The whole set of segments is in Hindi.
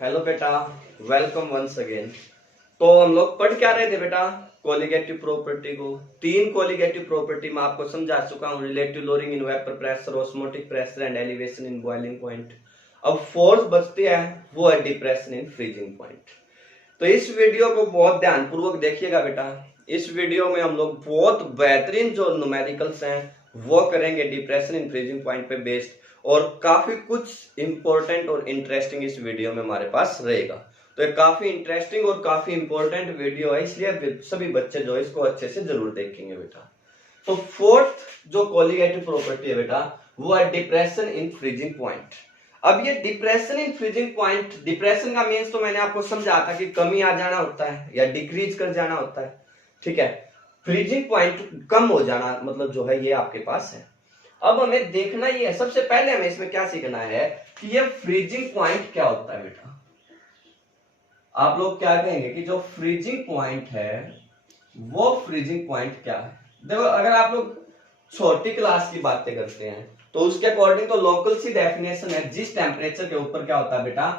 हेलो बेटा, वेलकम वंस अगेन। तो हम लोग पढ़ क्या रहे थे बेटा? कोलिगेटिव प्रॉपर्टी को। तीन कोलिगेटिव प्रॉपर्टी मैं आपको समझा चुका हूँ। Relative lowering in vapour pressure, osmotic pressure and elevation in boiling point. अब फोर्स बचती है, वो है डिप्रेशन इन फ्रीजिंग पॉइंट। तो इस वीडियो को बहुत ध्यानपूर्वक देखिएगा बेटा। इस वीडियो में हम लोग बहुत बेहतरीन जो न्यूमेरिकल्स हैं वो करेंगे डिप्रेशन इन फ्रीजिंग पॉइंट पे बेस्ड, और काफी कुछ इंपॉर्टेंट और इंटरेस्टिंग इस वीडियो में हमारे पास रहेगा। तो ये काफी इंटरेस्टिंग और काफी इंपॉर्टेंट वीडियो है, इसलिए सभी बच्चे जो इसको अच्छे से जरूर देखेंगे बेटा। तो फोर्थ जो कोलिगेटिव प्रॉपर्टी है बेटा, वो है डिप्रेशन इन फ्रीजिंग पॉइंट। अब ये depression in freezing point, depression का मीन्स तो मैंने आपको समझा था कि कमी आ जाना होता है या डिक्रीज कर जाना होता है, ठीक है। फ्रीजिंग पॉइंट कम हो जाना मतलब जो है ये आपके पास है। अब हमें देखना ही है, सबसे पहले हमें इसमें क्या सीखना है कि ये फ्रीजिंग पॉइंट क्या होता है बेटा। आप लोग क्या कहेंगे कि जो फ्रीजिंग पॉइंट है वो फ्रीजिंग पॉइंट क्या है। देखो, अगर आप लोग छोटी क्लास की बातें करते हैं तो उसके अकॉर्डिंग तो लोकल सी डेफिनेशन है, जिस टेम्परेचर के ऊपर क्या होता है बेटा,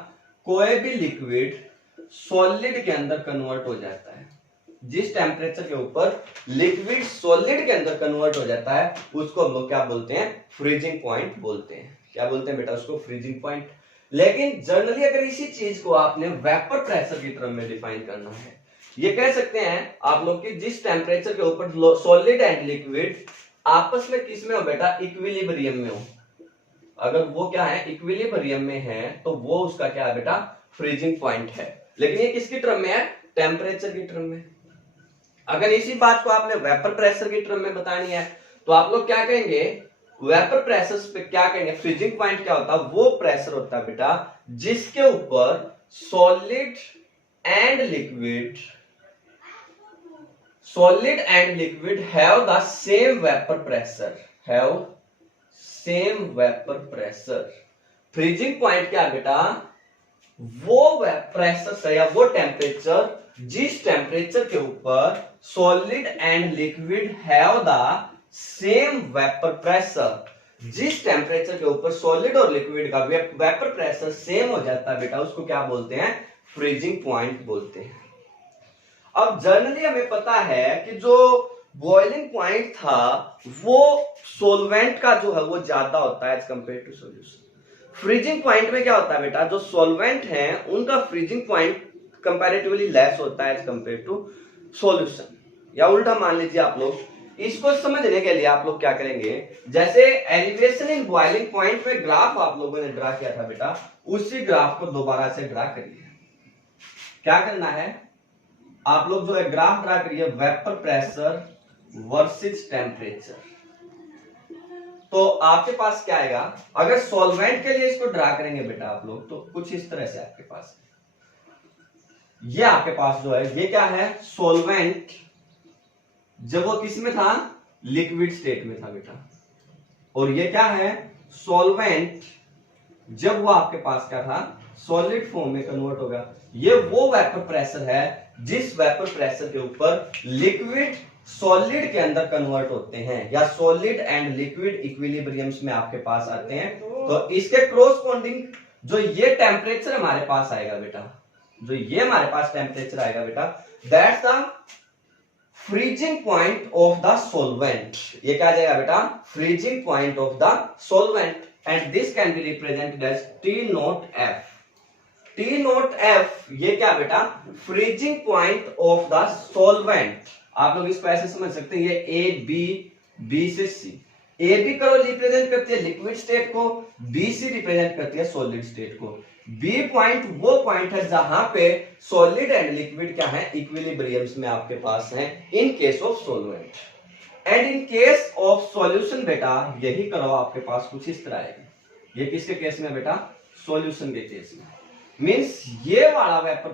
कोई भी लिक्विड सॉलिड के अंदर कन्वर्ट हो जाता है। जिस टेम्परेचर के ऊपर लिक्विड सॉलिड के अंदर कन्वर्ट हो जाता है उसको हम लोग क्या बोलते हैं, फ्रीजिंग पॉइंट बोलते हैं। क्या बोलते हैं बेटा, उसको फ्रीजिंग पॉइंट। लेकिन जनरली अगर इसी चीज को आपने वेपर प्रेशर की टर्म में डिफाइन करना है, ये कह सकते हैं आप लोग कि जिस टेम्परेचर के ऊपर सॉलिड एंड लिक्विड आपस में किस में हो बेटा, इक्विलिब्रियम में हो। अगर वो क्या है, इक्विलिब्रियम में है, तो वो उसका क्या है बेटा, फ्रीजिंग पॉइंट है। लेकिन ये किसकी टर्म में है, टेम्परेचर की टर्म में। अगर इसी बात को आपने वेपर प्रेशर की टर्म में बतानी है तो आप लोग क्या कहेंगे, वेपर प्रेशर पे क्या कहेंगे, फ्रीजिंग पॉइंट क्या होता है, वो प्रेशर होता है बेटा जिसके ऊपर solid and liquid have the same vapour pressure. Freezing point क्या है बेटा, वो प्रेशर या वो टेम्परेचर जिस टेम्परेचर के ऊपर solid and liquid have the same vapour pressure. जिस टेम्परेचर के ऊपर सॉलिड और लिक्विड का वेपर प्रेशर सेम हो जाता है बेटा, उसको क्या बोलते हैं, फ्रीजिंग पॉइंट बोलते हैं। अब जनरली हमें पता है कि जो बॉइलिंग पॉइंट था वो सॉल्वेंट का जो है वो ज्यादा होता है as compare to solution. Freezing point में क्या होता है बेटा, जो सॉल्वेंट है उनका फ्रीजिंग पॉइंट कंपैरेटिवली लेस होता है एज कंपेयर टू सॉल्यूशन। या उल्टा मान लीजिए आप लोग, इसको समझने के लिए आप लोग क्या करेंगे, जैसे एलिवेशन इन बॉइलिंग पॉइंट में ग्राफ आप लोगों ने ड्रा किया था बेटा, उसी ग्राफ को दोबारा से ड्रा करिए। क्या करना है, आप लोग जो है ग्राफ ड्रा करिए, वेपर प्रेशर वर्सेस टेम्परेचर। तो आपके पास क्या आएगा, अगर सॉल्वेंट के लिए इसको ड्रा करेंगे बेटा आप लोग, तो कुछ इस तरह से आपके पास ये आपके पास जो है ये क्या है, सॉल्वेंट जब वो किस में था, लिक्विड स्टेट में था बेटा। और ये क्या है, सॉल्वेंट जब वो आपके पास क्या था, सॉलिड फॉर्म में कन्वर्ट होगा। ये वो वेपर प्रेशर है जिस वेपर प्रेशर के ऊपर लिक्विड सॉलिड के अंदर कन्वर्ट होते हैं, या सॉलिड एंड लिक्विड इक्विलिब्रियम्स में आपके पास आते हैं। तो इसके क्रॉसपोंडिंग जो ये टेम्परेचर हमारे पास आएगा बेटा, जो ये हमारे पास टेम्परेचर आएगा बेटा, that's the freezing point of the solvent. ये क्या जाएगा बेटा, freezing point of the solvent, and this can be represented as T0F। T0F ये क्या बेटा, freezing point of the solvent. आप लोग इसको ऐसे समझ सकते हैं, ये ए बी से सी। ए बी करो रिप्रेजेंट करती है लिक्विड स्टेट को, बी सी रिप्रेजेंट करती है सॉलिड स्टेट को। बी पॉइंट वो पॉइंट है जहां पे सॉलिड एंड लिक्विड क्या है, इक्विलिब्रियम्स में आपके पास है in case of solvent. And in case of solution बेटा यही करो, आपके पास कुछ इस तरह आएगी। ये किसके केस में बेटा, सॉल्यूशन के केस में। मींस ये वाला वेपर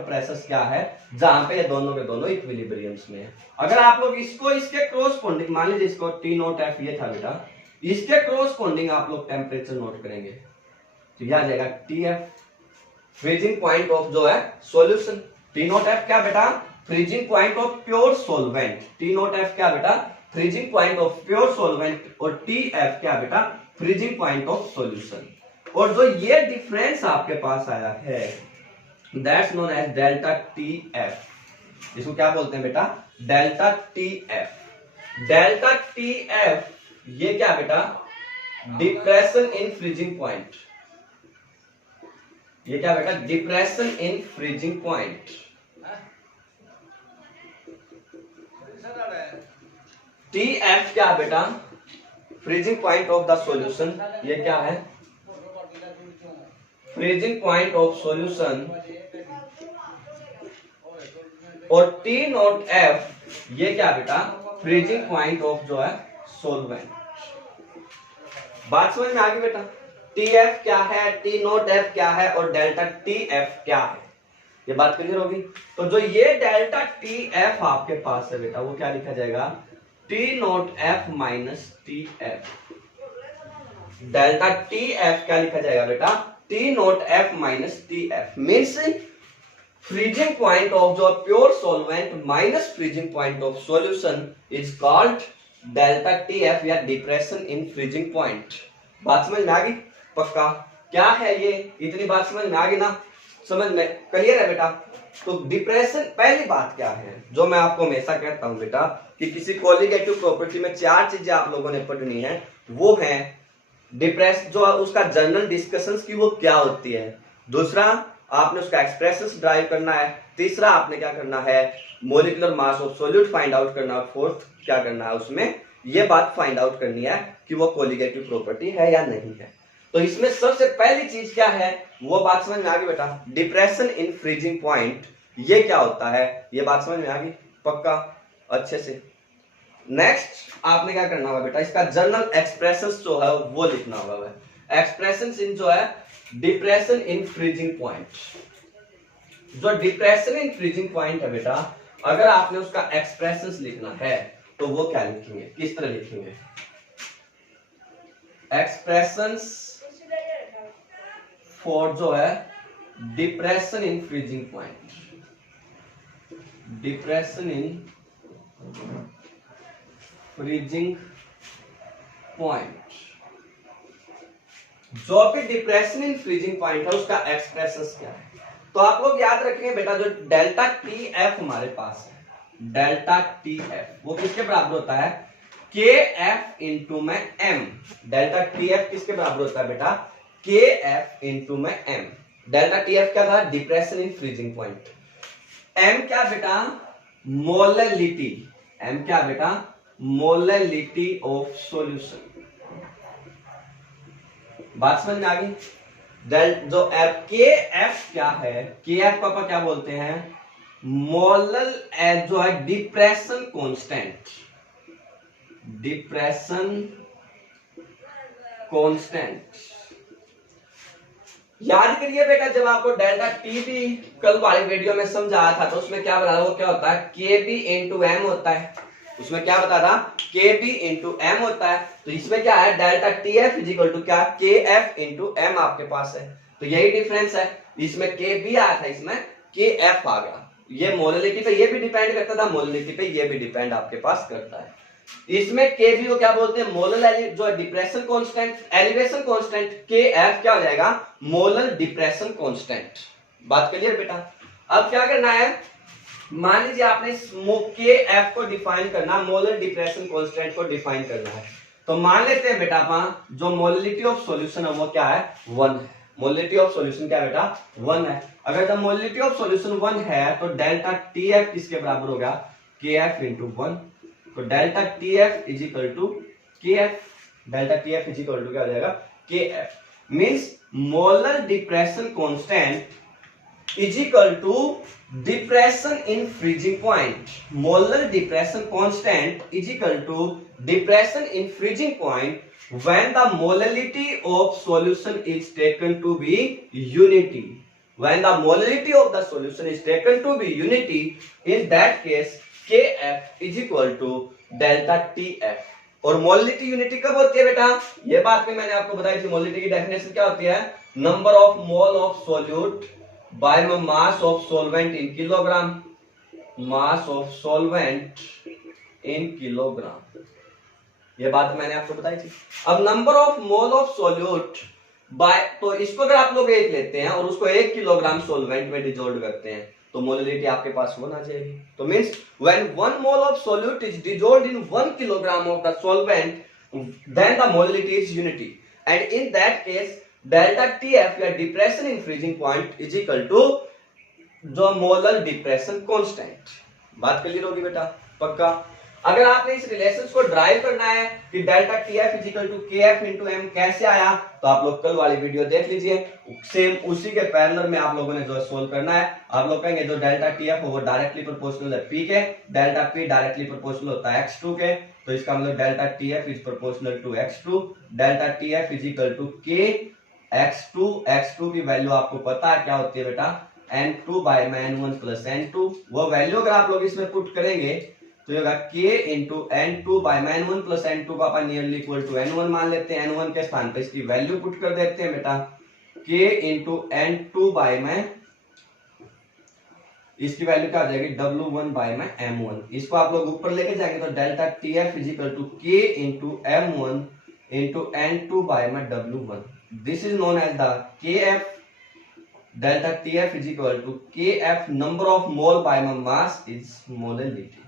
प्रेशर क्या है, जहां पे ये दोनों के दोनों इक्विलिब्रियम्स में है। अगर आप लोग इसको इसके क्रॉसपोंडिंग मान लीजिए, इसको T0F ये था बेटा, इसके क्रॉसपोंडिंग आप लोग टेम्परेचर नोट करेंगे तो यह आ जाएगा TF, फ्रीजिंग पॉइंट ऑफ जो है सॉल्यूशन। T0F क्या बेटा, freezing point of pure solvent. T0F क्या बेटा, freezing point of pure solvent. और TF क्या बेटा, फ्रीजिंग पॉइंट ऑफ सॉल्यूशन। और जो ये डिफरेंस आपके पास आया है that's known as delta T F. इसको क्या बोलते हैं बेटा? Delta T F. Delta T F ये क्या बेटा? Depression in freezing point. ये क्या बेटा? Depression in freezing point. T F क्या बेटा? Freezing point of the solution. ये क्या है? Freezing point of solution. और टी नॉट एफ ये क्या बेटा? फ्रीजिंग पॉइंट ऑफ जो है सॉल्वेंट। बात समझ में आ गई बेटा? टी एफ क्या है, टी नॉट एफ क्या है और डेल्टा टी एफ क्या है, ये बात क्लियर होगी। तो जो ये डेल्टा टी एफ आपके पास है बेटा वो क्या लिखा जाएगा? T not F minus T F. Delta T F क्या लिखा जाएगा बेटा? T not F minus T F means freezing point of जो pure solvent minus freezing point of solution is called delta T F या डिप्रेशन इन फ्रीजिंग पॉइंट। बात समझ में आ गई? पक्का? क्या है ये? इतनी बात समझ में आ गई ना? समझ में क्लियर है बेटा? तो डिप्रेशन, पहली बात क्या है जो मैं आपको हमेशा कहता हूं बेटा कि किसी कोलिगेटिव प्रॉपर्टी में चार चीजें आप लोगों ने पढ़नी है, वो है डिप्रेस जो उसका जनरल डिस्कशंस की वो क्या होती है, दूसरा आपने उसका एक्सप्रेशंस ड्राइव करना है, तीसरा आपने क्या करना है molecular mass of solute find out करना है, फोर्थ क्या करना है उसमें ये बात फाइंड आउट करनी है कि वो कोलिगेटिव प्रॉपर्टी है या नहीं है। तो इसमें सबसे पहली चीज क्या है वो बात समझ में आ गई बेटा? डिप्रेशन इन फ्रीजिंग पॉइंट ये क्या होता है, ये बात समझ में आ गई? पक्का? अच्छे से। नेक्स्ट आपने क्या करना होगा बेटा? इसका जनरल एक्सप्रेशंस जो है वो लिखना होगा। एक्सप्रेशंस इन जो है डिप्रेशन इन फ्रीजिंग पॉइंट। जो डिप्रेशन इन फ्रीजिंग पॉइंट है बेटा, अगर आपने उसका एक्सप्रेशंस लिखना है तो वो क्या लिखेंगे, किस तरह लिखेंगे? एक्सप्रेशंस फॉर जो है depression in freezing point. Depression in freezing point, जो भी डिप्रेशन इन फ्रीजिंग पॉइंट है उसका एक्सप्रेशंस क्या है। तो आप लोग याद रखेंगे बेटा जो डेल्टा टी एफ हमारे पास है, डेल्टा टी एफ वो किसके बराबर होता है? के एफ इंटू में एम। डेल्टा टी एफ किसके बराबर होता है बेटा? के एफ इंटू में एम। डेल्टा टी एफ क्या था? Depression in freezing point. M क्या बेटा? मोलैलिटी। एम क्या बेटा? Molality of solution. बात समझ में आ गई? जो के एफ क्या है? के एफ को अपन क्या बोलते हैं? मोलल जो है डिप्रेशन कांस्टेंट। डिप्रेशन कांस्टेंट याद करिए बेटा, जब आपको डेल्टा टी भी कल वाली वीडियो में समझाया था तो उसमें क्या बताया? वो क्या होता है? के बी इंटू एम होता है। उसमें क्या बता था? के बी इंटू एम होता है। तो इसमें क्या है? Delta T F is equal to क्या? के एफ इंटू एम आपके पास है। तो यही डिफरेंस है। इसमें के बी आया था, इसमें के एफ आ गया। ये मोलैलिटी पे ये भी डिपेंड करता था, मोलैलिटी पे ये भी डिपेंड आपके पास करता है। इसमें के बी को क्या बोलते हैं? मोलल जो डिप्रेशन कांस्टेंट, एलिवेशन कांस्टेंट। के एफ क्या हो जाएगा? Molal depression constant. बात क्लियर बेटा? अब क्या करना है? मान लीजिए आपने के एफ को डिफाइन करना, मोलल डिप्रेशन कांस्टेंट को डिफाइन करना है। तो मान लेते हैं बेटा अपन जो मोलैलिटी ऑफ सॉल्यूशन है वो क्या है? 1 है। मोलैलिटी ऑफ सॉल्यूशन क्या बेटा? 1 है। अगर द मोलैलिटी ऑफ सॉल्यूशन 1 है तो डेल्टा टी एफ किसके बराबर होगा? के एफ इंटू 1। तो delta T F is equal to K F. Delta T F is equal to क्या हो जाएगा? K F means molar depression constant is equal to depression in freezing point. Molar depression constant is equal to depression in freezing point when the molality of solution is taken to be unity. When the molality of the solution is taken to be unity, in that case Kf is equal to delta Tf. और मोलैलिटी यूनिटी कब होती है बेटा? ये बात भी मैंने आपको बताई थी। मोलैलिटी की डेफिनेशन क्या होती है? Number of mole of solute by mass of solvent in kilogram. Mass of solvent in kilogram, ये बात मैंने आपको बताई थी। अब number of mole of solute तो इसको अगर आप लोग 1 लेते हैं और उसको 1 किलोग्राम सोलवेंट में डिजोल्व करते हैं तो मोलिलिटी आपके पास 1 आ जाएगी। तो means when 1 mole of solute is dissolved in 1 kilogram of the solvent then the molality is unity and in that case delta T F या depression in freezing point is equal to जो मोलर डिप्रेशन कांस्टेंट। बात क्लियर होगी बेटा? पक्का। अगर आपने इस रिलेशन को ड्राइव करना है कि delta TF is equal to KF into M कैसे आया, तो आप लोग कल वाली वीडियो देख लीजिए। सेम उसी के पैरेलल में आप लोगों ने जो सोल्व करना है। आप लोग कहेंगे जो डेल्टा टीएफ हो वो डायरेक्टली प्रोपोर्शनल है पी के, डेल्टा पी डायरेक्टली प्रोपोर्शनल होता है x2 के, तो इसका मतलब delta TF is proportional to x2, delta TF is equal to K x2 की वैल्यू आपको पता है क्या होती है बेटा, n2 bye n1 plus n2। वो वैल्यू अगर आप लोग इसमें पुट करेंगे तो ये होगा k into n2 bye n1 plus n2 को अपन नियरली इक्वल टू n1 मान लेते हैं। n1 के स्थान पे इसकी वैल्यू पुट कर देते हैं बेटा, k इंटू n2 बाय इसकी वैल्यू क्या आ जाएगी w1 बाय m1। इसको आप लोग ऊपर लेके जाएंगे तो delta tf is equal to k into m1 into n2 by w1। This is known as the kf। Delta tf is equal to kf number of mole by mass is molality.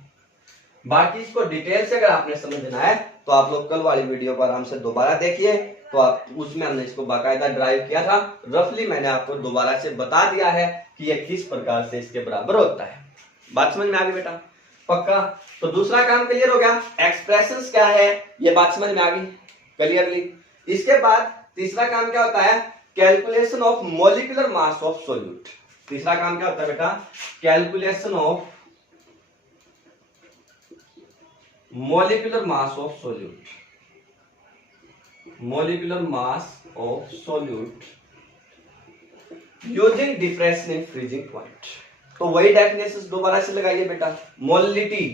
बाकी इसको डिटेल से अगर आपने समझना है तो आप लोग कल वाली वीडियो को आराम से दोबारा देखिए, तो आप उसमें हमने इसको बाकायदा ड्राइव किया था। रफली मैंने आपको दोबारा से बता दिया है कि ये किस प्रकार से इसके बराबर होता है। बात समझ में आ गई बेटा? पक्का। तो दूसरा काम क्लियर हो गया, एक्सप्रेशंस क्या है ये बात समझ में आ गई क्लियरली। इसके बाद तीसरा काम क्या होता है, calculation of molecular mass of solute. तीसरा काम क्या होता है बेटा, calculation of molecular mass of solute, molecular mass of solute using depression in freezing point। तो वही डेफिनेशन दोबारा से लगाइए बेटा। मोलिलिटी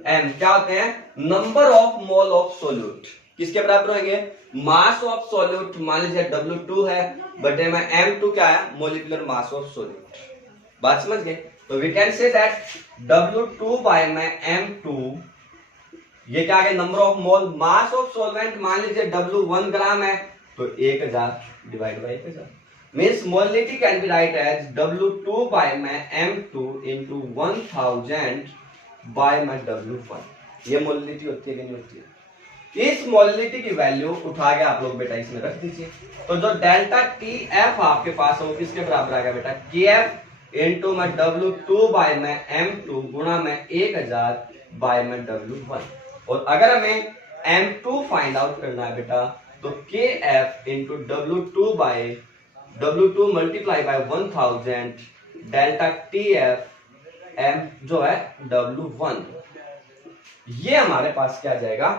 m क्या होते हैं, number of mole of solute किसके बराबर होंगे, मास ऑफ सोल्यूट मान लीजिए W2 है बटे में M2 क्या है, मोलिकुलर मास ऑफ सोल्यूट। बात समझ गए? तो we can say that W2 by में M2 ये क्या है, number of mole. Mass of solvent मान लीजिए W1 ग्राम है तो 1000 divide by 1000 means molality can be write as W2 by में M2 इनटू 1000 बाय में W1। ये मोलिलिटी होती है कि नहीं होती है? इस मोलिलिटी की वैल्यू उठा के आप लोग बेटा इसमें रख दीजिए। तो जो डेल्टा TF आपके पास है वो किसके बराबर आ गया बेटा, KF इनटू में W2 बाय में M2 गुणा में 1000 बाय में W1। और अगर हमें M2 फाइंड आउट करना है बेटा तो KF into W2 multiply by 1000 delta TF M जो है W1। ये हमारे पास क्या जाएगा,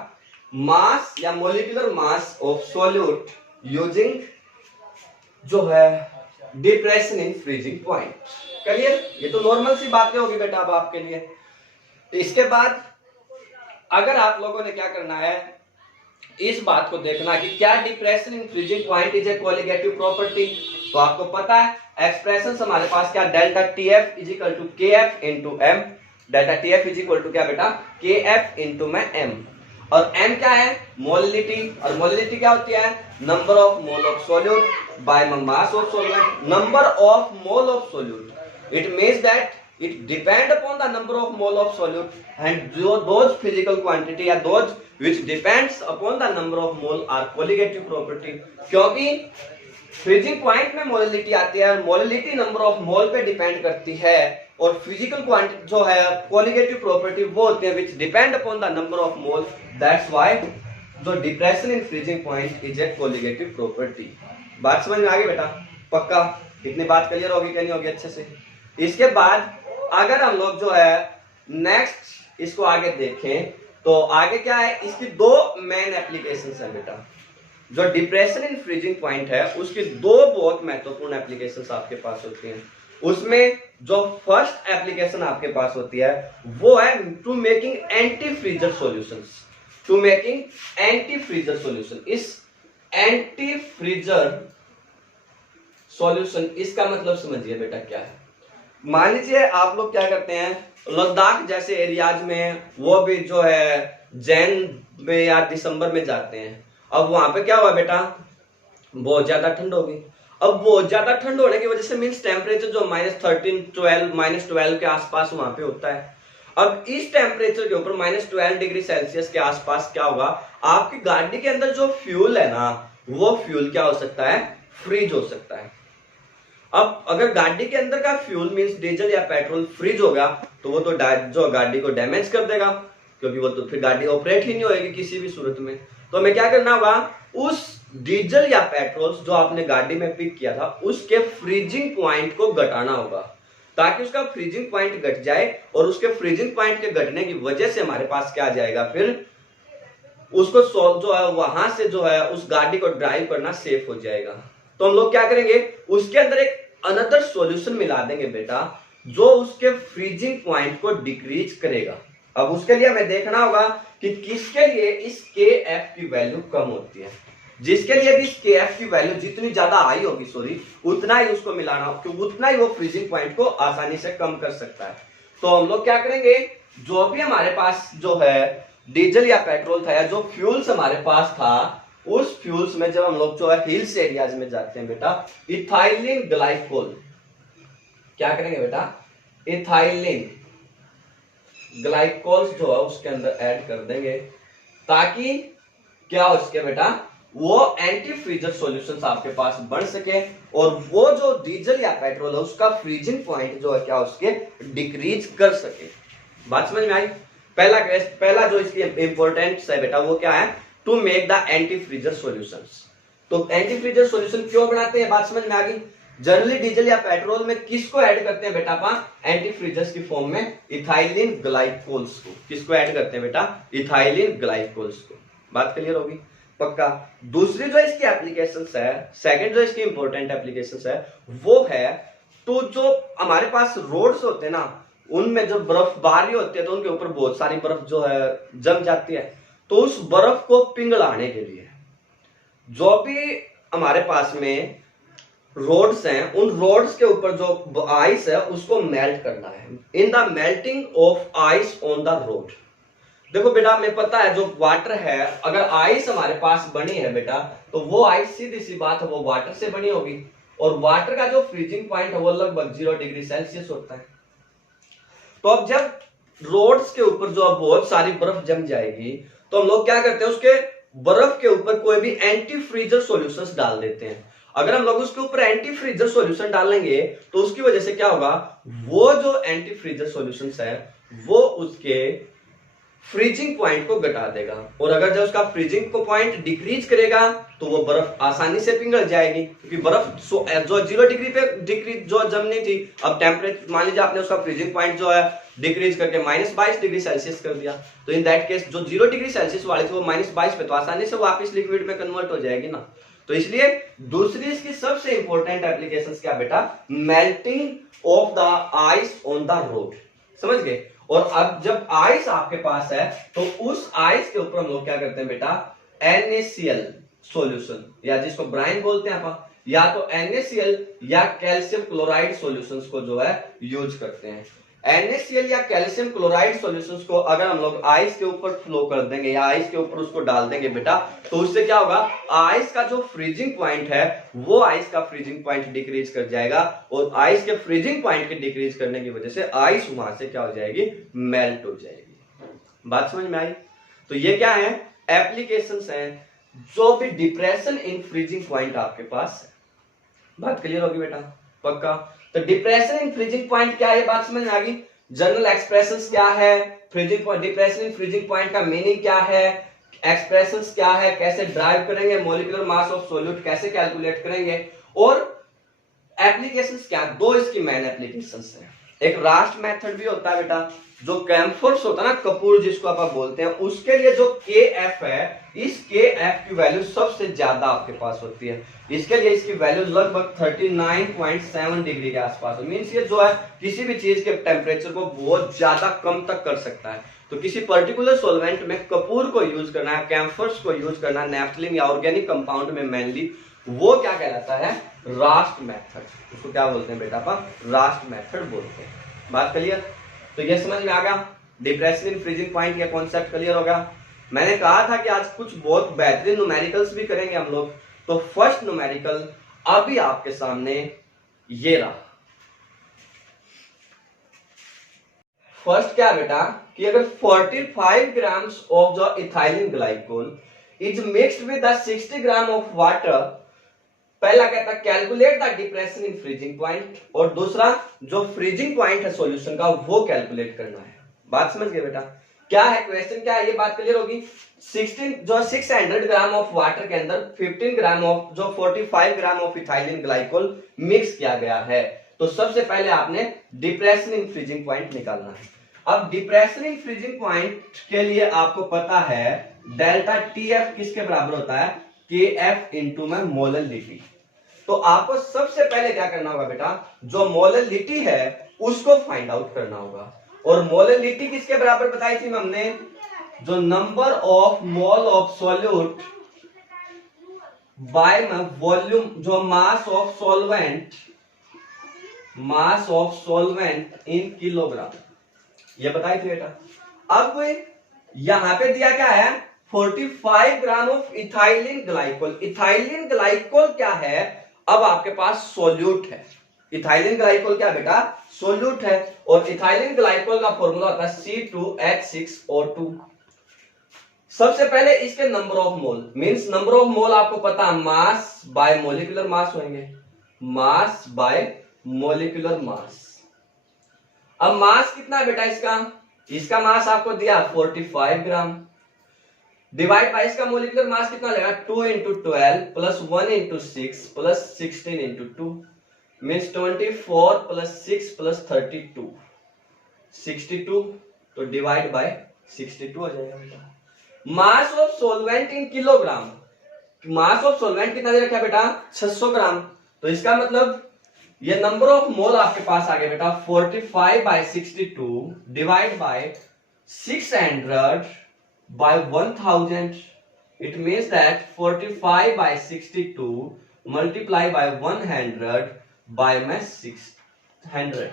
मास या molecular mass of solute using जो है depression in freezing point. Clear? ये तो नॉर्मल सी बातें होगी बेटा अब आपके लिए। इसके बाद अगर आप लोगों ने क्या करना है, इस बात को देखना कि क्या depression in freezing point is a colligative property. तो आपको पता है एक्सप्रेशन हमारे पास क्या, delta TF is equal to KF into M. Delta TF is equal to क्या बेटा, केएफ इंटू में एम। और एम क्या है, मोलिलिटी। और मोलिलिटी क्या होती है, number of mole of solute by mass of solvent. Number of mole of solute it means that it depend upon the number of mole of solute and those physical quantity या those which depends upon the number of mole are colligative property। क्योंकि फ्रीजिंग पॉइंट में मोलिलिटी आती है, मोलिलिटी नंबर ऑफ मोल पे डिपेंड करती है, और फिजिकल क्वांटिटी जो है कोलिगेटिव प्रॉपर्टी वो होती है which depend upon the number of mole। that's why जो depression in freezing point is a colligative property. बात समझ में आ गई बेटा? पक्का। इतनी बात क्लियर होगी क्या नहीं होगी अच्छे से? इसके बाद अगर हम लोग जो है नेक्स्ट इसको आगे देखें तो आगे क्या है, इसकी दो मेन एप्लीकेशंस है बेटा। जो डिप्रेशन इन फ्रीजिंग पॉइंट है उसकी दो बहुत महत्वपूर्ण एप्लीकेशंस आपके पास होती हैं। उसमें जो फर्स्ट एप्लीकेशन आपके पास होती है वो है to making anti freezer solutions. To making anti freezer solution. इस एंटी फ्रीजर सॉल्यूशन इसका मतलब समझिए बेटा क्या है। मान लीजिए आप लोग क्या करते हैं, लद्दाख जैसे एरियाज में वो भी जो है जैन में या दिसंबर में जाते हैं। अब वहां पे क्या हुआ बेटा, बहुत ज्यादा ठंड होगी। अब बहुत ज्यादा ठंड होने की वजह से मीन्स टेम्परेचर जो -13 -12 के आसपास वहां पे होता है। अब इस टेम्परेचर के ऊपर -12 डिग्री सेल्सियस के आसपास क्या होगा, आपकी गाड़ी के अंदर जो फ्यूल है ना, वो फ्यूल क्या हो सकता है, फ्रीज हो सकता है। अब अगर गाड़ी के अंदर का फ्यूल मींस डीजल या पेट्रोल फ्रीज होगा तो वो तो जो गाड़ी को डैमेज कर देगा, क्योंकि वो तो फिर गाड़ी ऑपरेट ही नहीं होगी किसी भी सूरत में। तो हमें क्या करना होगा, उस डीजल या पेट्रोल जो आपने गाड़ी में पिक किया था उसके फ्रीजिंग पॉइंट को घटाना होगा, ताकि उसका फ्रीजिंग पॉइंट घट जाए, और उसके फ्रीजिंग पॉइंट के घटने की वजह से हमारे पास क्या आ जाएगा, फिर उसको जो है वहां से जो है उस गाड़ी को ड्राइव करना सेफ हो जाएगा। तो हम लोग क्या करेंगे, उसके अंदर एक अनदर सॉल्यूशन मिला देंगे बेटा, जो उसके फ्रीजिंग पॉइंट को डिक्रीज करेगा। अब उसके लिए हमें देखना होगा कि किसके लिए इस KF की वैल्यू कम होती है। जिसके लिए भी इस KF की वैल्यू जितनी ज्यादा हाई होगी उतना ही उसको मिलाना हो, क्योंकि उतना ही वो फ्रीजिंग पॉइंट को आसानी से कम कर सकता है। तो हम लोग क्या करेंगे, जो भी हमारे पास जो है डीजल या पेट्रोल था या जो फ्यूल्स हमारे पास था, उस फ्यूल्स में जब हम लोग जो है हिल्स एरियाज में जाते हैं बेटा, इथाइलिन ग्लाइकोल क्या करेंगे बेटा, इथाइलिन ग्लाइकोल जो है उसके अंदर ऐड कर देंगे, ताकि क्या हो सके बेटा, वो एंटी फ्रीजर सॉल्यूशंस आपके पास बन सके, और वो जो डीजल या पेट्रोल है उसका फ्रीजिंग पॉइंट जो है क्या उसके डिक्रीज कर सके। बात समझ में आई। पहला जो इसकी इंपॉर्टेंट है बेटा वो क्या है, to make the anti freezer solutions. तो एंटी फ्रीजर सॉल्यूशन क्यों बनाते हैं, बात समझ में आ गई। जनरली डीजल या पेट्रोल में किसको ऐड करते हैं बेटा अपन, एंटी फ्रीजर्स की फॉर्म में इथाइलिन ग्लाइकोल्स को। किसको ऐड करते हैं बेटा, इथाइलिन ग्लाइकोल्स को। बात क्लियर होगी पक्का। दूसरी जो इसकी एप्लीकेशंस है, सेकंड जो इसकी इंपॉर्टेंट एप्लीकेशंस है वो है, तो जो हमारे पास रोड्स होते हैं ना, उनमें जब बर्फबारी होती है तो उनके ऊपर बहुत सारी बर्फ जो है जम जाती है, तो उस बर्फ को पिघलाने के लिए जो भी हमारे पास में रोड्स हैं, उन रोड्स के ऊपर जो आइस है उसको मेल्ट करना है। In the melting of ice on the road. देखो बेटा हमें पता है जो वाटर है, अगर आइस हमारे पास बनी है बेटा, तो वो आइस सीधी सी बात है वो वाटर से बनी होगी, और वाटर का जो फ्रीजिंग पॉइंट है वो लगभग 0 डिग्री सेल्सियस होता है। तो अब जब रोड्स के ऊपर जो बहुत सारी बर्फ जम जाएगी, तो हम लोग क्या करते हैं, उसके बर्फ के ऊपर कोई भी एंटी फ्रीजर सॉल्यूशंस डाल देते हैं। अगर हम लोग उसके ऊपर एंटी फ्रीजर सॉल्यूशन डालेंगे तो उसकी वजह से क्या होगा, वो जो एंटी फ्रीजर सॉल्यूशंस है वो उसके फ्रीजिंग पॉइंट को घटा देगा, और अगर जब उसका फ्रीजिंग को पॉइंट डिक्रीज करेगा तो वो बर्फ आसानी से पिघल जाएगी, क्योंकि बर्फ जो 0 डिग्री पे डिक्रीज जो जमनी थी, अब टेम्परेचर मान लीजिए आपने उसका फ्रीजिंग पॉइंट जो है डिक्रीज करके -22 डिग्री सेल्सियस कर दिया, तो इन दैट केस जो 0 डिग्री सेल्सियस वाली थी वो -22 पे तो आसानी से वापस लिक्विड में कन्वर्ट हो जाएगी ना। तो इसलिए दूसरी इसकी सबसे इंपॉर्टेंट एप्लीकेशन क्या बेटा, melting of the ice on the road. समझ गए। और अब जब आइस आपके पास है तो उस आइस के ऊपर हम लोग क्या करते हैं बेटा, NaCl सॉल्यूशन, या जिसको ब्राइन बोलते हैं आप, या तो NaCl या कैल्शियम क्लोराइड सॉल्यूशंस को जो है यूज करते हैं। NaCl या कैल्शियम क्लोराइड सॉल्यूशंस को अगर हम लोग आइस के ऊपर फ्लो कर देंगे या आइस के ऊपर उसको डाल देंगे बेटा, तो उससे क्या होगा, आइस का जो फ्रीजिंग पॉइंट है वो आइस का फ्रीजिंग पॉइंट डिक्रीज कर जाएगा, और आइस के फ्रीजिंग पॉइंट के डिक्रीज करने की वजह से आइस वहां से क्या हो जाएगी, मेल्ट हो जाएगी। बात समझ में आई। तो ये क्या है, एप्लीकेशंस हैं जो भी डिप्रेशन इन फ्रीजिंग पॉइंट आपके पास है। बात क्लियर होगी बेटा पक्का। तो डिप्रेशन इन फ्रीजिंग पॉइंट क्या है, बात समझ में आ गई। जनरल एक्सप्रेशंस क्या है, freezing point, depression in freezing point का मीनिंग क्या है, एक्सप्रेशंस क्या है, कैसे ड्राइव करेंगे, मॉलिक्यूलर मास ऑफ सॉल्यूट कैसे कैलकुलेट करेंगे, और एप्लीकेशंस क्या, दो इसकी मेन एप्लीकेशंस हैं। एक रास्ट मेथड भी होता है बेटा, जो कैम्फर्स होता है ना, कपूर जिसको आप बोलते हैं, उसके लिए जो KF है, इस KF की वैल्यू सबसे ज्यादा आपके पास होती है। इसके लिए इसकी वैल्यू लगभग 39.7 डिग्री के आसपास है। मींस ये जो है किसी भी चीज के टेम्परेचर को बहुत ज्यादा कम तक कर सकता है। तो किसी पर्टिकुलर सॉल्वेंट में कपूर को यूज करना है, कैम्फर्स को यूज करना है, नैफ्थलीन या ऑर्गेनिक कंपाउंड में मेनली, वो क्या कहलाता है, रास्ट मेथड। उसको क्या बोलते हैं बेटा अपन, रास्ट मेथड बोलते हैं। बात क्लियर। तो ये समझ में आ गया, डिप्रेशन इन फ्रीजिंग पॉइंट का कॉन्सेप्ट क्लियर होगा। मैंने कहा था कि आज कुछ बहुत बेहतरीन न्यूमेरिकल्स भी करेंगे हम लोग, तो फर्स्ट न्यूमेरिकल अभी आपके सामने ये रहा। फर्स्ट क्या बेटा कि अगर 45 grams of the ethylene glycol is mixed with 60 gram of water, पहला कहता calculate the depression in freezing point, और दूसरा जो फ्रीजिंग पॉइंट है सॉल्यूशन का वो कैलकुलेट करना है। बात समझ गए बेटा? क्या है क्वेश्चन, क्या है ये बात क्लियर होगी? 600 ग्राम ऑफ वाटर के अंदर 15 ग्राम ऑफ जो 45 gram of ethylene glycol mix किया गया है। तो सबसे पहले आपने डिप्रेशन इन फ्रीजिंग पॉइंट निकालना है। अब डिप्रेशन इन फ्रीजिंग पॉइंट के लिए आपको पता है डेल्टा टीएफ किसके बराबर होता है? के एफ इंटू में मोललिटी। तो आपको सबसे पहले क्या करना होगा बेटा, जो मोललिटी है उसको फाइंड आउट करना होगा। और मोललिटी किसके बराबर बताई थी हमने? जो number of mole of solute by volume, जो mass of solvent in kilogram, ये बताई थी बेटा। अब यहां पे दिया क्या है? 45 gram of ethylene glycol. Ethylene glycol क्या है? अब आपके पास सोल्यूट है। इथाइलिन ग्लाइकोल क्या बेटा? सोल्यूट है। और इथाइलिन ग्लाइकोल का फॉर्मूला होता है C2H6O2। सबसे पहले इसके number of mole, means number of मोल आपको पता है मास बाय मोलिकुलर मास होंगे, मास बाय मोलिकुलर मास। अब मास कितना है बेटा इसका? इसका मास आपको दिया 45 ग्राम, डिवाइड बाय इसका मोलिकुलर मास कितना लगेगा? 2 into 12 plus 1 into 6 plus 16 into 2 means 24 plus 6 plus 32 62, तो डिवाइड बाय 62 हो जाएगा बेटा। मास of solvent in kilogram, mass of solvent कितना दे रखा है बेटा? 600 ग्राम। तो इसका मतलब ये नंबर ऑफ मोल आपके पास आ गया बेटा 45 bye 62 divide by 600 by 1000. It means that 45 by 62 multiply by 100 by में 600,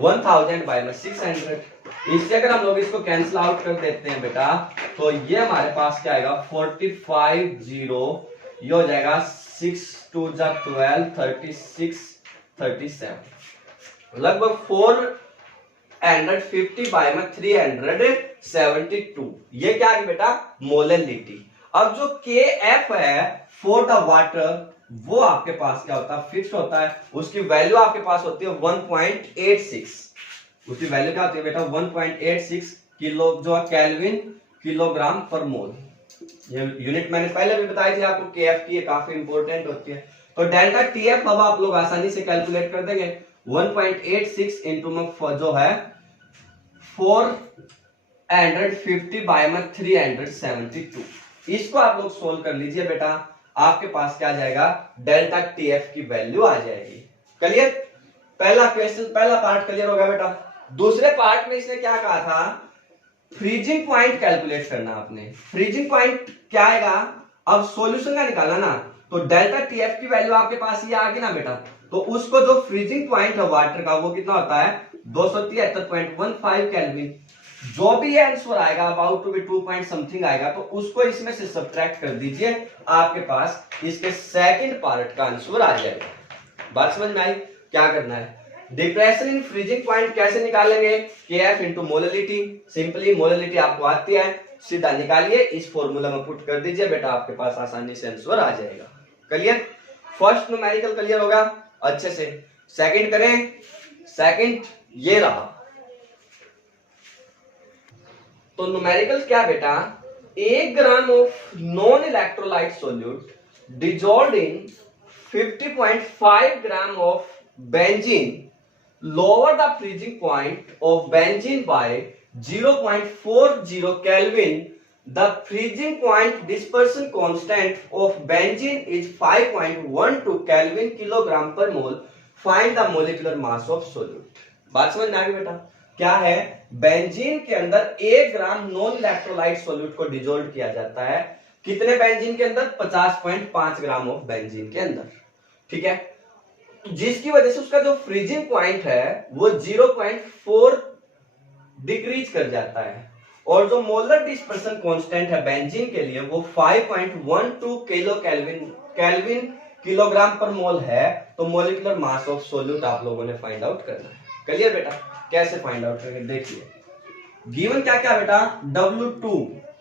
1000 by में 600। इससे अगर हम लोग इसको कैंसिल आउट कर देते हैं बेटा, तो ये हमारे पास क्या आएगा? 45 0, ये हो जाएगा 6 2 12 36 37, लगभग 450 बाय में 372। ये क्या है बेटा? मोललिटी। अब जो KF है फॉर द वाटर, वो आपके पास क्या होता है? फिक्स्ड होता है। उसकी वैल्यू आपके पास होती है 1.86। उसकी वैल्यू क्या होती है बेटा? 1.86 किलो, जो केल्विन किलोग्राम पर मोल। ये यूनिट मैंने पहले भी बताई थी आपको KF की, ये काफी इंपॉर्टेंट होती है। तो डेल्टा TF अब आप लोग आसानी से कैलकुलेट कर देंगे। 1.86 इंटू में जो है 450 बाय में 372, इसको आप लोग सोल्व कर लीजिए बेटा। आपके पास क्या आ जाएगा? डेल्टा TF की वैल्यू आ जाएगी। क्लियर? पहला क्वेश्चन, पहला पार्ट क्लियर होगा बेटा। दूसरे पार्ट में इसने क्या कहा था? फ्रीजिंग पॉइंट कैलकुलेट करना आपने। फ्रीजिंग पॉइंट क्या आएगा? अब सॉल्यूशन का निकालना ना, तो डेल्टा TF की वैल्यू आपके पास ये आ गई ना बेटा, तो उसको जो फ्रीजिंग पॉइंट है वाटर का वो कितना होता है? 273.15 केल्विन। जो भी आंसर आएगा about to be 2 point something आएगा, तो उसको इसमें से सब्ट्रैक्ट कर दीजिए, आपके पास इसके सेकंड पार्ट का आंसर आ जाएगा। बात समझ में आई? क्या करना है? डिप्रेशन इन फ्रीजिंग पॉइंट कैसे निकालेंगे? KF into molality. Simply molality आपको आती है, सीधा निकालिए, इस फॉर्मूला में पुट कर दीजिए बेटा, आपके पास आसानी से आंसर आ जाएगा। क्लियर? फर्स्ट न्यूमेरिकल क्लियर होगा अच्छे से। सेकंड करें। सेकंड ये रहा। तो न्यूमेरिकल क्या बेटा? 1 gram of non electrolyte solute dissolved in 50.5 gram of benzene, lower the freezing point of benzene by 0.40 Kelvin. The freezing point dispersion constant of benzene is 5.12 Kelvin kilogram per mole. Find the molecular mass of solute. बात समझ में आ गई बेटा? क्या है? बेंजीन के अंदर 1 ग्राम नॉन इलेक्ट्रोलाइट सोल्यूट को डिजोल्व किया जाता है। कितने बेंजीन के अंदर? 50.5 ग्राम ऑफ बेंजीन के अंदर। ठीक है? जिसकी वजह से उसका जो फ्रीजिंग पॉइंट है वो 0.4 डिक्रीज कर जाता है, और जो मोलर डिस्पर्सन कांस्टेंट है बेंजीन के लिए वो 5.12 किलो केल्विन केल्विन किलोग्राम पर मोल है, तो मोलिकुलर मास ऑफ सोल्यूट आप लोगों ने फाइंड आउट करना है। क्लियर बेटा? कैसे फाइंड आउट करेंगे देखिए। गिवन क्या क्या बेटा? W2,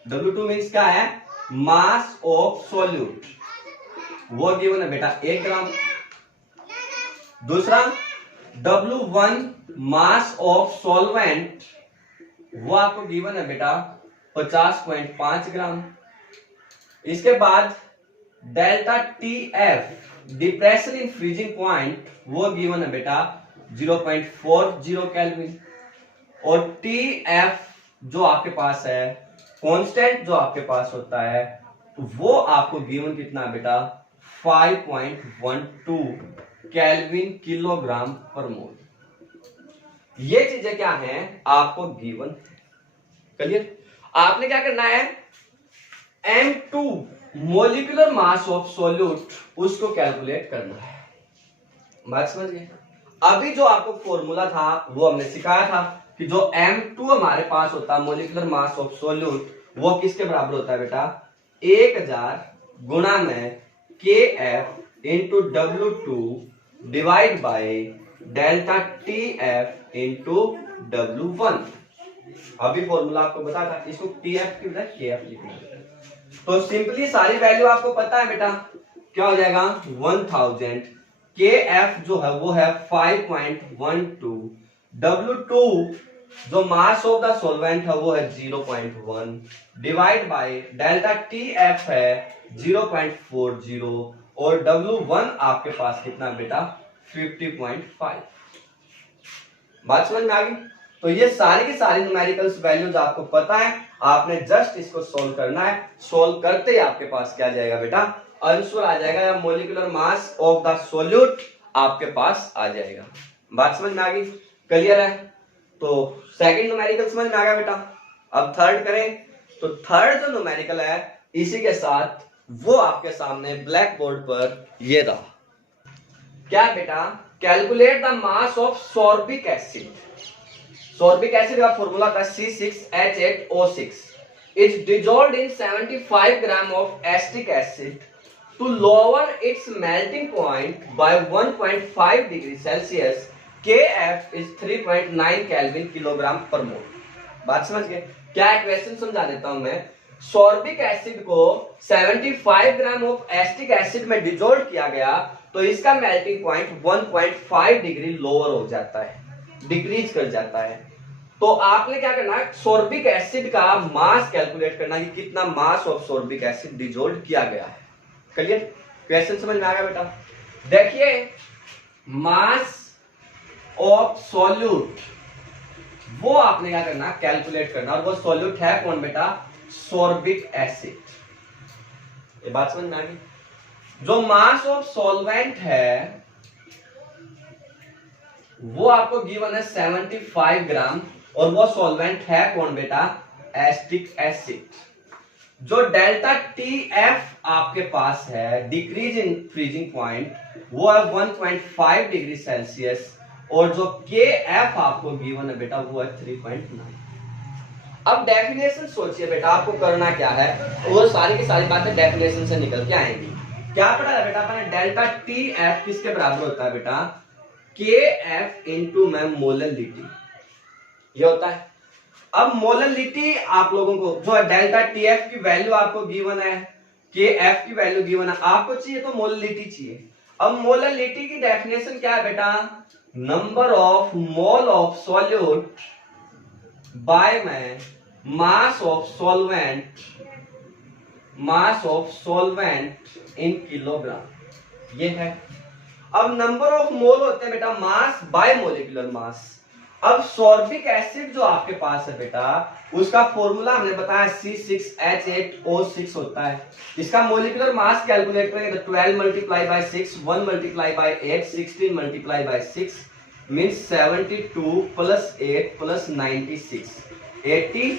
W2 मींस क्या है? मास ऑफ सोल्यूट, वो गिवन है बेटा 1 ग्राम। दूसरा W1 मास ऑफ सॉल्वेंट, वो आपको गिवन है बेटा 50.5 ग्राम। इसके बाद delta TF depression in freezing point, वो गिवन है बेटा 0.40 केल्विन। और TF जो आपके पास है, कांस्टेंट जो आपके पास होता है, वो आपको गिवन कितना है बेटा? 5.12 केल्विन किलोग्राम पर मोल। ये चीजें क्या हैं? आपको गिवन। क्लियर? आपने क्या करना है? M2 molecular mass of solute, उसको कैलकुलेट करना है। बात समझ गए? अभी जो आपको फॉर्मूला था वो हमने सिखाया था कि जो M2 हमारे पास होता है मोलिकुलर मास ऑफ सोल्यूट, वो किसके बराबर होता है बेटा? 1000 गुणा में KF into W2 divide by delta TF into W1। अभी फॉर्मूला आपको बता था, इसको TF की बजाय KF लिखना है। तो सिंपली सारी वैल्यू आपको पता है बेटा, क्या हो जाएगा? 1000, KF जो है वो है 5.12, W2 जो मास ऑफ द सॉल्वेंट है वो है 0.1 डिवाइड बाय डेल्टा TF है 0.40 और W1 आपके पास कितना बेटा? 50.5। बात समझ में आ गई? तो ये सारी की सारी न्यूमेरिकल्स वैल्यूज आपको पता है, आपने जस्ट इसको सोल्व करना है। सोल्व करते ही आपके पास क्या जाएगा बेटा? आंसर आ जाएगा, या molecular mass of the solute आपके पास आ जाएगा। बात समझ में आ गई? क्लियर है? तो सेकंड न्यूमेरिकल समझ में आ गया बेटा। अब थर्ड करें, तो थर्ड जो न्यूमेरिकल है इसी के साथ वो आपके सामने ब्लैक बोर्ड पर ये रहा। क्या बेटा? Calculate the mass of sorbic acid. Sorbic acid का फॉर्मूला था C6H8O6 is dissolved in 75 gram of acetic acid to lower its melting point by 1.5 degree Celsius. KF is 3.9 kelvin kilogram पर मोल। बात समझ गए? क्या इक्वेशन समझा देता हूं मैं। सोर्बिक एसिड को 75 ग्राम ऑफ एसिटिक एसिड में डिजोल्व किया गया, तो इसका मेल्टिंग पॉइंट 1.5 डिग्री लोअर हो जाता है, डिक्रीज कर जाता है। तो आपने क्या करना है? सोर्बिक एसिड का मास कैलकुलेट करना कि कितना mass of sorbic acid dissolve किया गया है। क्लियर? क्वेश्चन समझ में आ गया बेटा? देखिए, मास ऑफ सॉल्यूट वो आपने क्या करना? कैलकुलेट करना। और वो सॉल्यूट है कौन बेटा? Sorbic acid. ये बात समझ में आ गई? जो मास ऑफ सॉल्वेंट है वो आपको गिवन है 75 ग्राम, और वो सॉल्वेंट है कौन बेटा? Acetic acid. जो डेल्टा TF आपके पास है, डिक्रीज इन फ्रीजिंग पॉइंट, वो है 1.5 डिग्री सेल्सियस, और जो KF आपको गिवन है बेटा वो है 3.9। अब डेफिनेशन सोचिए बेटा, आपको करना क्या है, और सारी की सारी बातें डेफिनेशन से निकल के आएंगी। क्या पढ़ा है बेटा अपने? डेल्टा TF किसके बराबर होता है बेटा? KF इंटू में मोललिटी, ये होता है। अब मोललिटी आप लोगों को जो है डेल्टा TF की वैल्यू आपको गिवन है, KF की वैल्यू गिवन है, आपको चाहिए तो मोललिटी चाहिए। अब मोललिटी की डेफिनेशन क्या है बेटा? Number of mole of solute by में mass of solvent, mass of solvent in kilogram, ये है। अब नंबर ऑफ मोल होते हैं बेटा मास बाय मोलिकुलर मास। अब सोर्बिक एसिड जो आपके पास है बेटा, उसका फॉर्मूला हमने बताया C6H8O6 होता है। इसका मोलिकुलर मास कैलकुलेट करेंगे तो 12 multiply by 6, 1 multiply by 8, 16 multiply by 6 means 72 plus 8 plus 96, 80,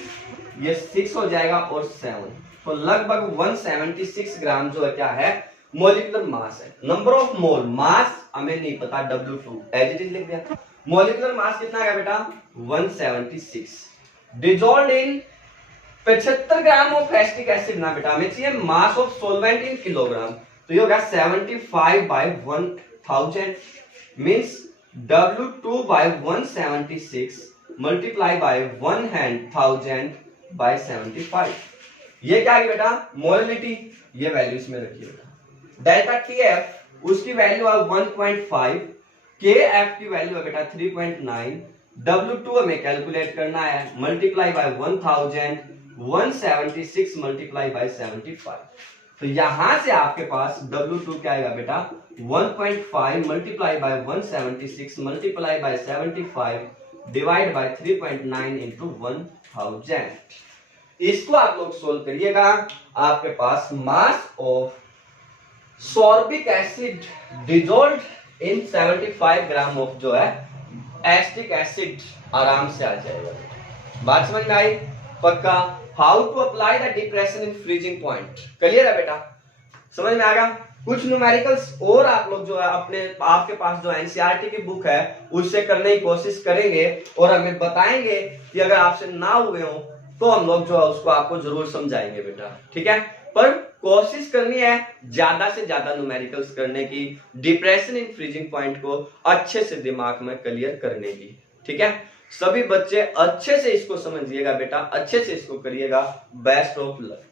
ये 6 हो जाएगा और 7, तो लगभग 176 ग्राम जो है क्या है? मोलिकुलर मास है। नंबर ऑफ मोल, मास हमें नहीं पता, W2 एज इट इज लिख दिया। मोलिकुलर मास कितना है बेटा? 176। Dissolve in 75 gram of acetic acid ना बेटा, हमें चाहिए मास ऑफ सॉल्वेंट इन किलोग्राम। तो ये होगा 75/1000 मीन्स W2/176 मल्टीप्लाई बाय 1000/75। ये क्या है बेटा, मोलैलिटी, ये वैल्यू इसमें रखिए बेटा। डेल्टा TF उसकी वैल्यू है 1.5, KF की वैल्यू है बेटा 3.9, W2 हमें कैलकुलेट करना है, मल्टीप्लाई बाय 1000/176 मल्टीप्लाई बाय 75। तो यहां से आपके पास W2 क्या आएगा बेटा 1.5 multiply by 176 multiply by 75 divide by 3.9 into 1000। इसको आप लोग सोल्व करिएगा, आपके पास mass of sorbic acid dissolved in 75 gram of जो है एसिटिक एसिड आराम से आ जाएगा। बात समझ में आई? पक्का। How to apply the depression in freezing point, clear है बेटा? समझ में आ गया? कुछ न्यूमेरिकल्स और आप लोग जो है अपने आपके पास जो एनसीईआरटी की बुक है उससे करने की कोशिश करेंगे और हमें बताएंगे कि अगर आपसे ना हुए हो तो हम लोग जो है उसको आपको जरूर समझाएंगे बेटा, ठीक है? पर कोशिश करनी है ज्यादा से ज्यादा न्यूमेरिकल्स करने की, डिप्रेशन इन फ्रीजिंग पॉइंट को अच्छे से दिमाग में क्लियर करने की, ठीक है? सभी बच्चे अच्छे से इसको समझिएगा बेटा, अच्छे से इसको करिएगा। Best of luck.